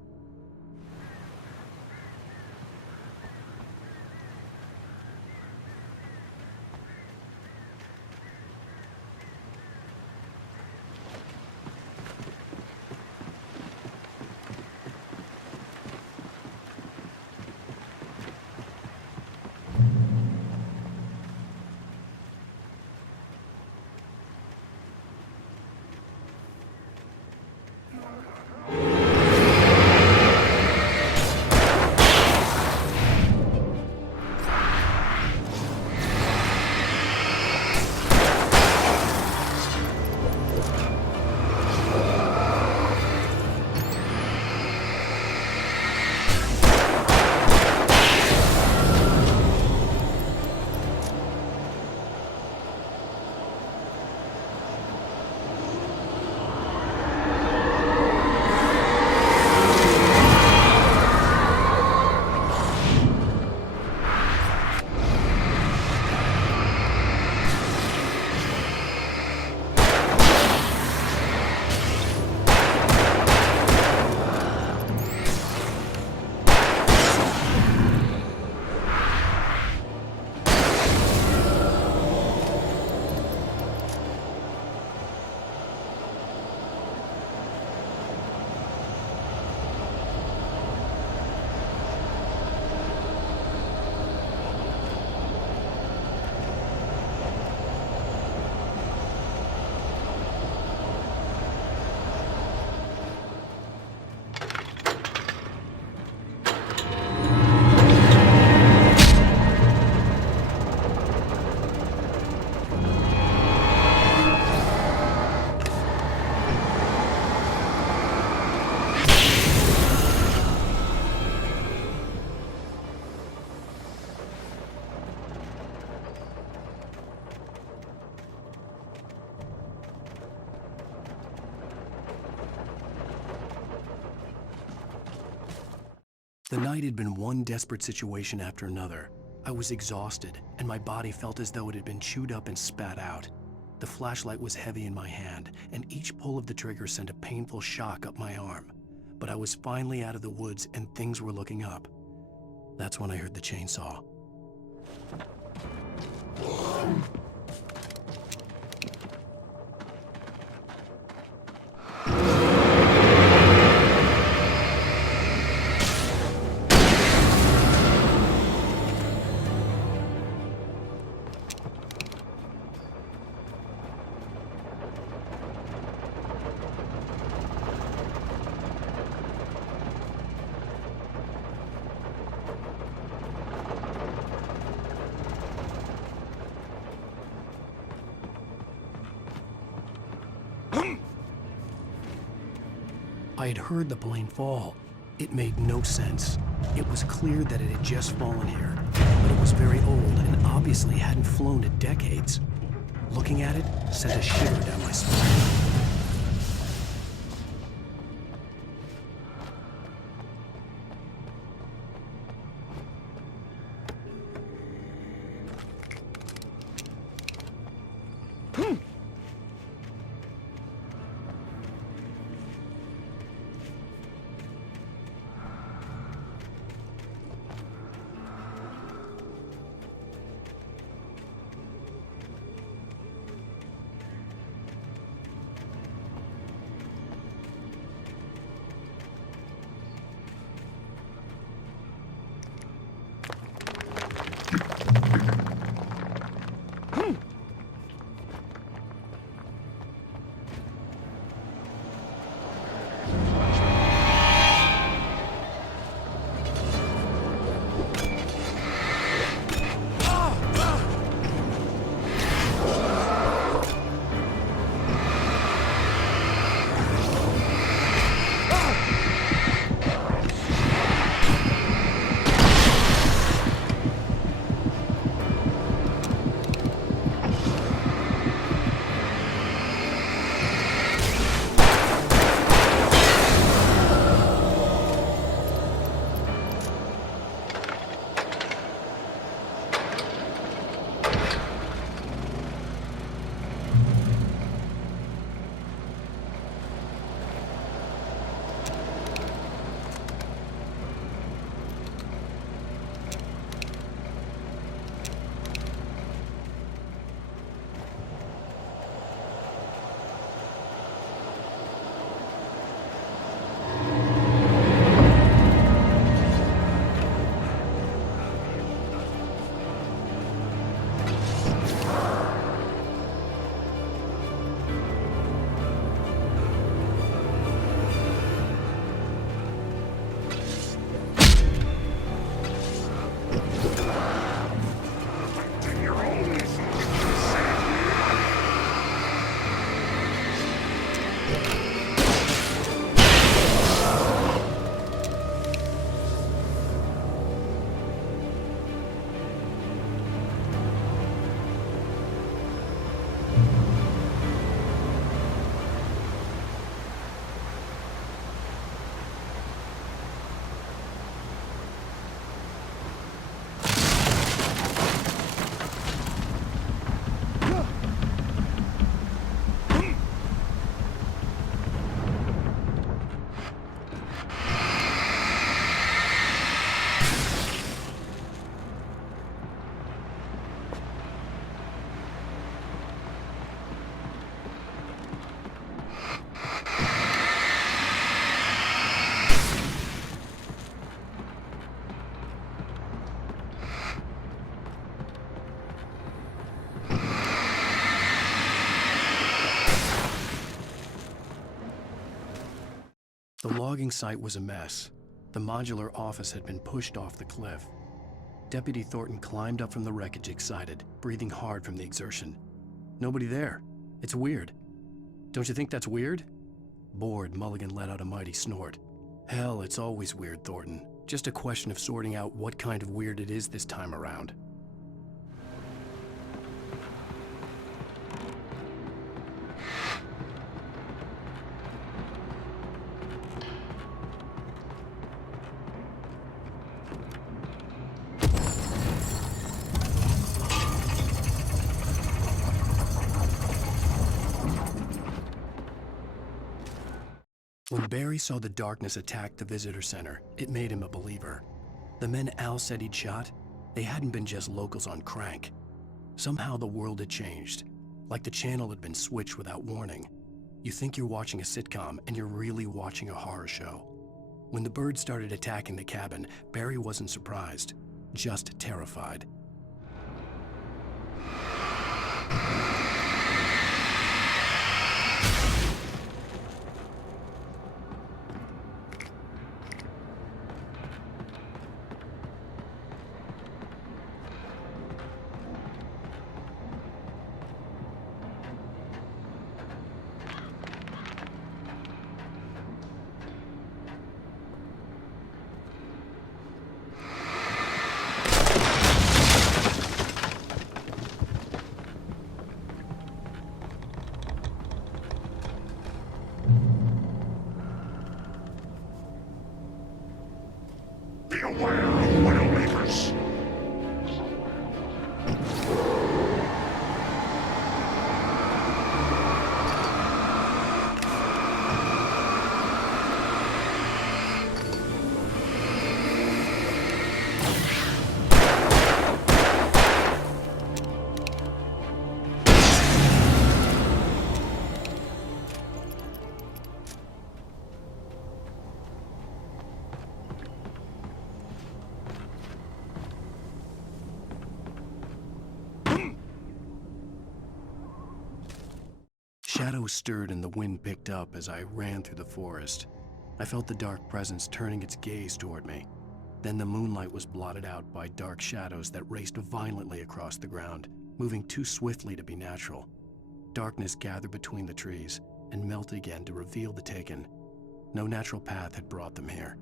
The night had been one desperate situation after another. I was exhausted, and my body felt as though it had been chewed up and spat out. The flashlight was heavy in my hand, and each pull of the trigger sent a painful shock up my arm. But I was finally out of the woods, and things were looking up. That's when I heard the chainsaw. I had heard the plane fall. It made no sense. It was clear that it had just fallen here, but it was very old and obviously hadn't flown in decades. Looking at it sent a shiver down my spine. The logging site was a mess. The modular office had been pushed off the cliff. Deputy Thornton climbed up from the wreckage excited, breathing hard from the exertion. Nobody there. It's weird. Don't you think that's weird? Bored, Mulligan let out a mighty snort. Hell, it's always weird, Thornton. Just a question of sorting out what kind of weird it is this time around. When Barry saw the darkness attack the visitor center, it made him a believer. The men Al said he'd shot, they hadn't been just locals on crank. Somehow the world had changed, like the channel had been switched without warning. You think you're watching a sitcom, and you're really watching a horror show. When the birds started attacking the cabin, Barry wasn't surprised, just terrified. Beware of Widowmakers. Shadows stirred and the wind picked up as I ran through the forest. I felt the dark presence turning its gaze toward me. Then the moonlight was blotted out by dark shadows that raced violently across the ground, moving too swiftly to be natural. Darkness gathered between the trees and melted again to reveal the Taken. No natural path had brought them here.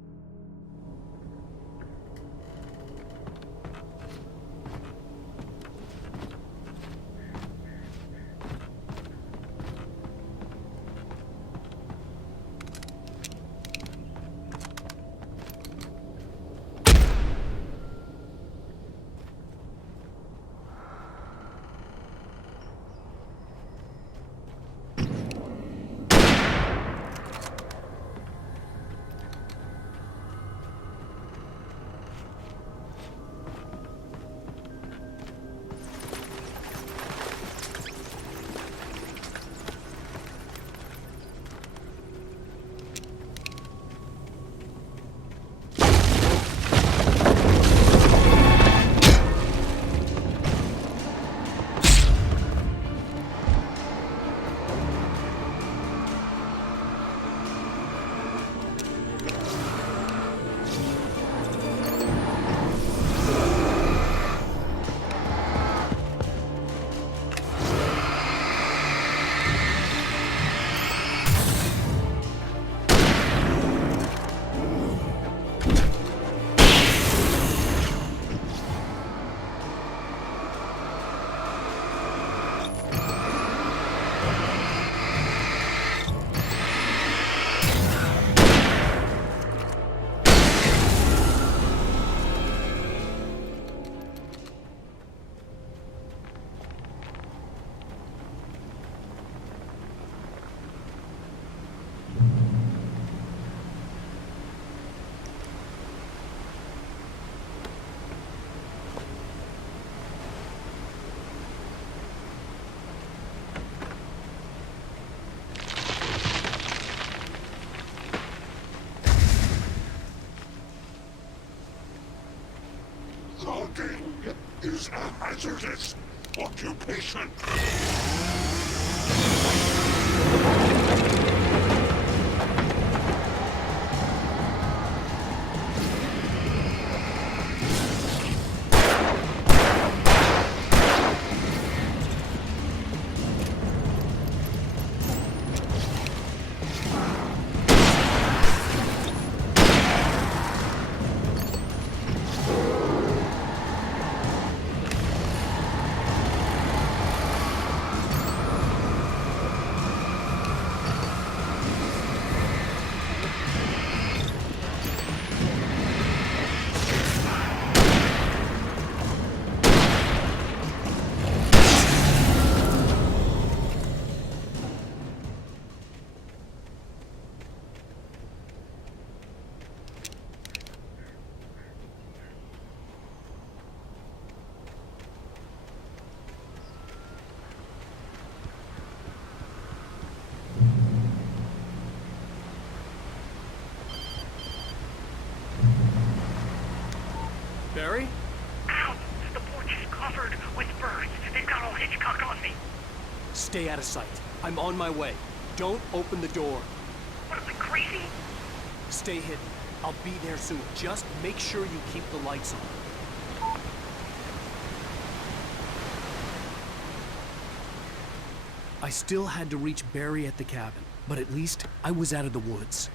Logging is a hazardous occupation. Stay out of sight. I'm on my way. Don't open the door. What is it, crazy? Stay hidden. I'll be there soon. Just make sure you keep the lights on. I still had to reach Barry at the cabin, but at least I was out of the woods.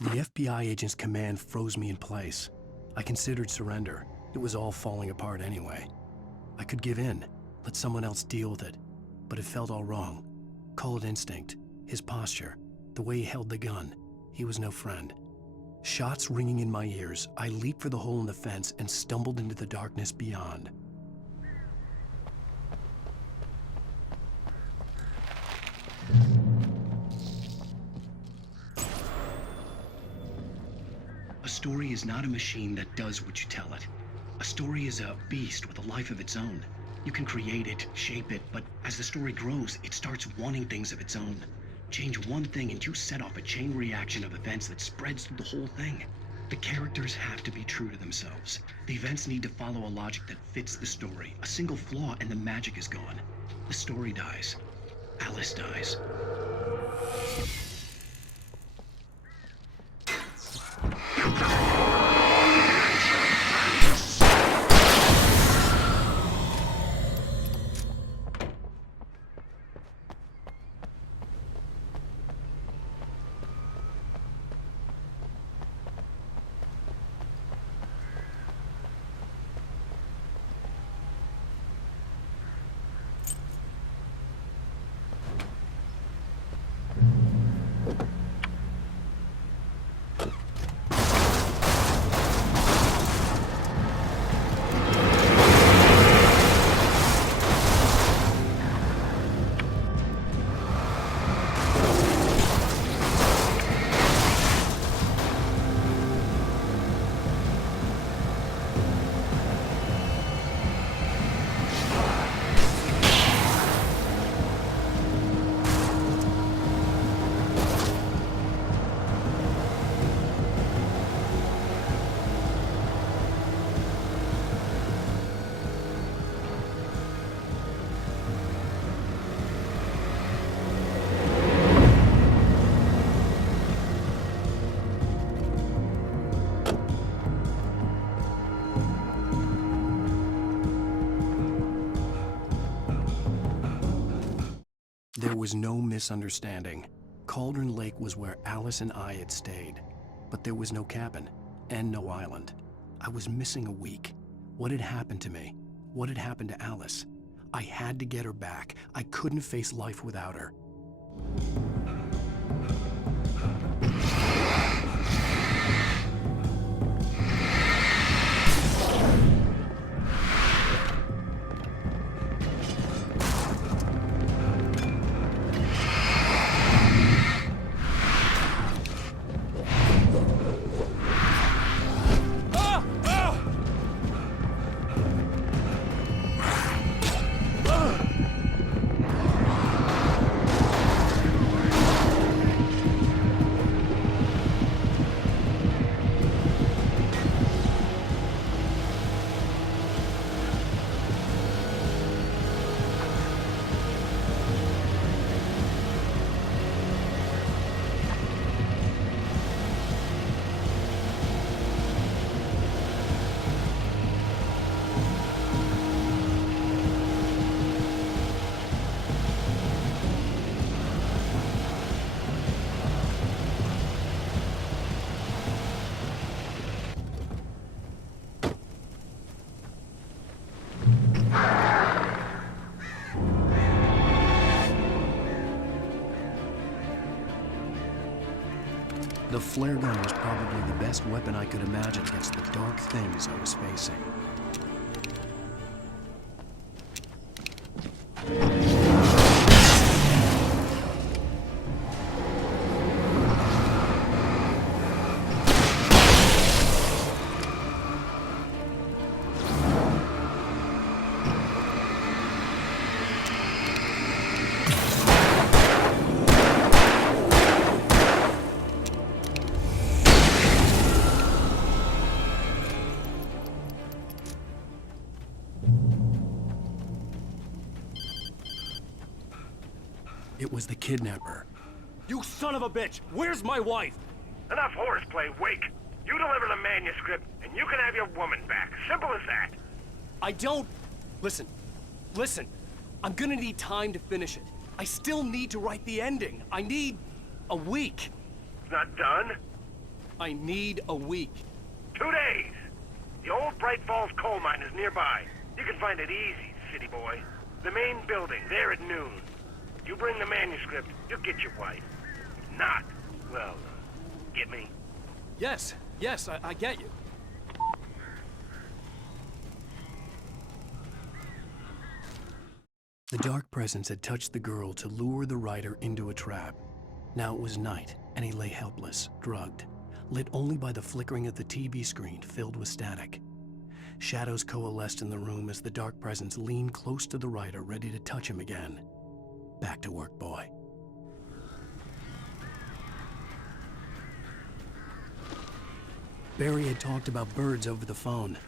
The FBI agent's command froze me in place. I considered surrender. It was all falling apart anyway. I could give in, let someone else deal with it, but it felt all wrong. Call it instinct, his posture, the way he held the gun. He was no friend. Shots ringing in my ears, I leaped for the hole in the fence and stumbled into the darkness beyond. A story is not a machine that does what you tell it. A story is a beast with a life of its own. You can create it, shape it, but as the story grows, it starts wanting things of its own. Change one thing and you set off a chain reaction of events that spreads through the whole thing. The characters have to be true to themselves. The events need to follow a logic that fits the story. A single flaw and the magic is gone. The story dies. Alice dies. There was no misunderstanding. Cauldron Lake was where Alice and I had stayed, but there was no cabin and no island. I was missing a week. What had happened to me? What had happened to Alice? I had to get her back. I couldn't face life without her. The flare gun was probably the best weapon I could imagine against the dark things I was facing. It was the kidnapper. You son of a bitch! Where's my wife? Enough horseplay, Wake. You deliver the manuscript, and you can have your woman back. Simple as that. I don't... Listen. I'm gonna need time to finish it. I still need to write the ending. I need a week. It's not done? I need a week. 2 days. The old Bright Falls coal mine is nearby. You can find it easy, city boy. The main building, there at noon. You bring the manuscript, you'll get your wife. If not, well, get me? Yes, I get you. The dark presence had touched the girl to lure the writer into a trap. Now it was night, and he lay helpless, drugged, lit only by the flickering of the TV screen filled with static. Shadows coalesced in the room as the dark presence leaned close to the writer, ready to touch him again. Back to work, boy. Barry had talked about birds over the phone.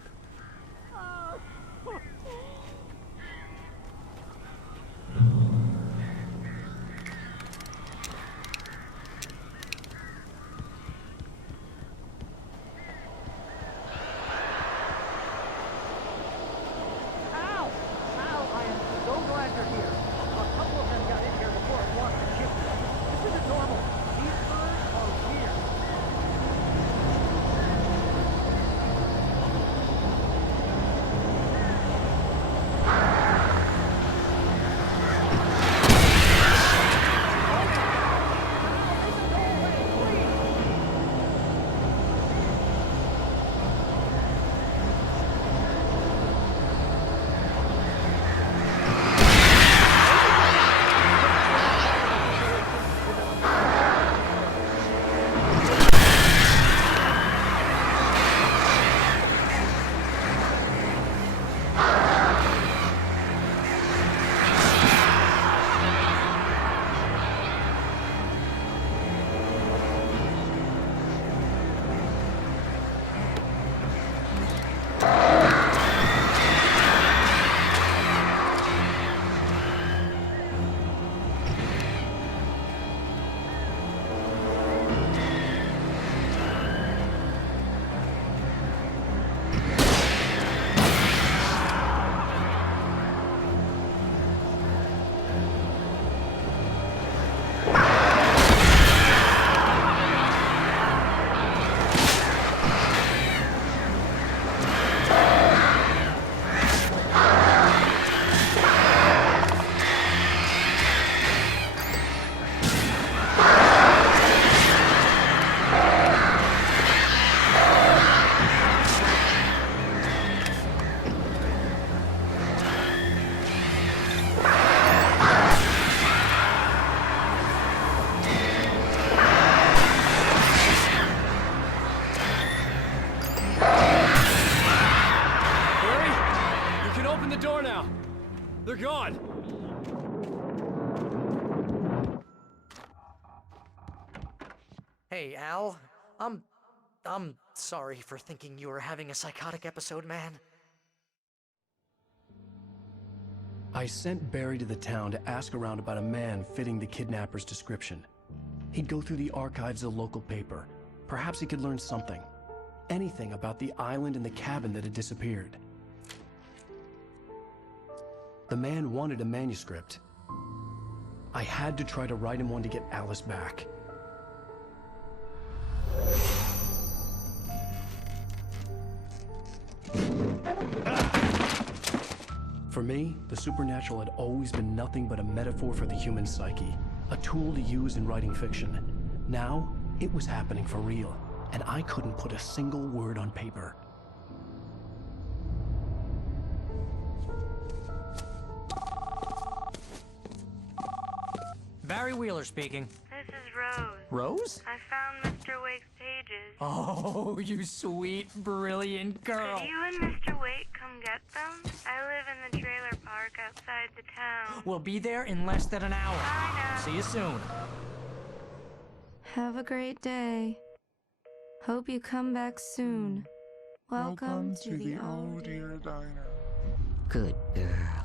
They're gone! Hey, Al. I'm sorry for thinking you were having a psychotic episode, man. I sent Barry to the town to ask around about a man fitting the kidnapper's description. He'd go through the archives of the local paper. Perhaps he could learn something. Anything about the island and the cabin that had disappeared. The man wanted a manuscript. I had to try to write him one to get Alice back. For me, the supernatural had always been nothing but a metaphor for the human psyche, a tool to use in writing fiction. Now, it was happening for real, and I couldn't put a single word on paper. Barry Wheeler speaking. This is Rose. Rose? I found Mr. Wake's pages. Oh, you sweet, brilliant girl. Could you and Mr. Wake come get them? I live in the trailer park outside the town. We'll be there in less than an hour. Bye now. See you soon. Have a great day. Hope you come back soon. Welcome to the Old Dear Diner. Good girl.